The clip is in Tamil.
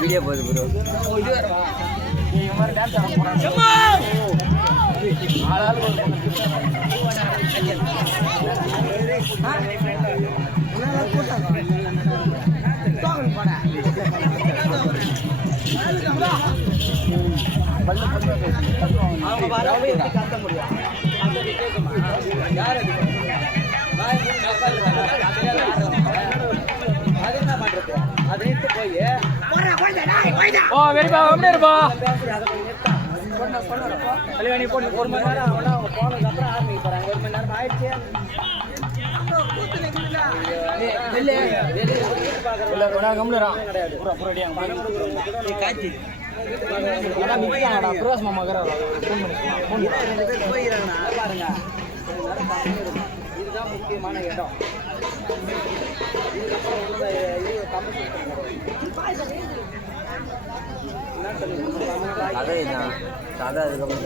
வீடியோ போகுது ப்ரோ. ஓ வெரிப்பா எப்படி இருப்பா கல்யாணி போட்டு 1 மணி நேரம் அவங்க போனதுக்கு அப்புறம் ஆரம்பிக்க போறாங்க. 1 மணி நேரம் ஆயிடுச்சு. இதுதான் முக்கியமான இடம். கதை அதுக்கப்புறம்